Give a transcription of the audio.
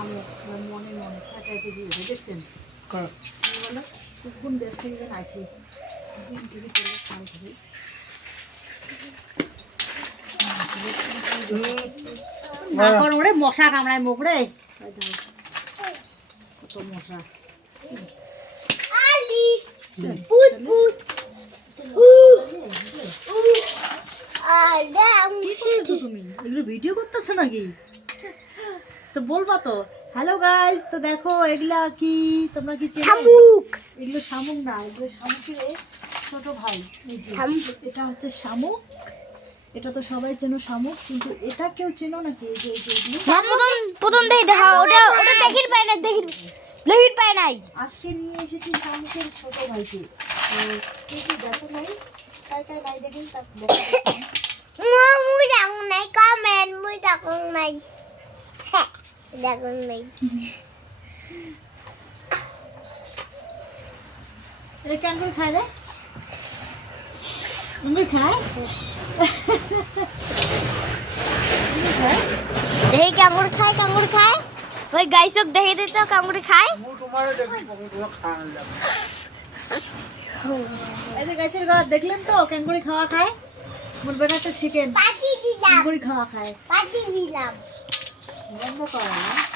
শামুক মনে মনে স্যাটারডে দিয়ে দেখছেন বলো কোন দেশ থেকে যেন আসি দিন টিভি করলে খাই ধরি এখন ওরে মশা কামড়ায় মুখ রে কত মশা আলি পুত পুত তুমি এগুলো ভিডিও করতেছো নাকি তো বলবা তো হ্যালো গাইস তো দেখো এগুলা কি তোমরা কি চেনো শামুক এগুলো শামুক না এগুলো শামুকের ছোট ভাই এই যে এটা হচ্ছে শামুক এটা তো সবাই চেনো শামুক কিন্তু এটা কেউ চেনো নাকি এই যে এগুলো প্রথম দেখা ওটা ওটা দেখির পায় না দেখির পায় নাই আজকে নিয়ে এসেছি শামুকের ছোট ভাইকে তো কে কি দেখো নাই কাই কাই নাই দেখেন তা মুই ডাকুন নাই কমেন্ট মুই ডাকুন নাই হ্যাঁ ডাকুন নাই এটা কেন করে খায় রে আমরা খায় দেখি কাঙ্গুর খায় ওই গাইসক দেখে দিত কাঙ্গুর খায় এই যে গাছের গাছ দেখলেন তো ক্যাঙ্গুরি খাওয়া খায় মোর বেটাটা শিখেন পাটি দিলাম ক্যাঙ্গুরি খাওয়া খায় পাটি দিলাম বন্ধ করা না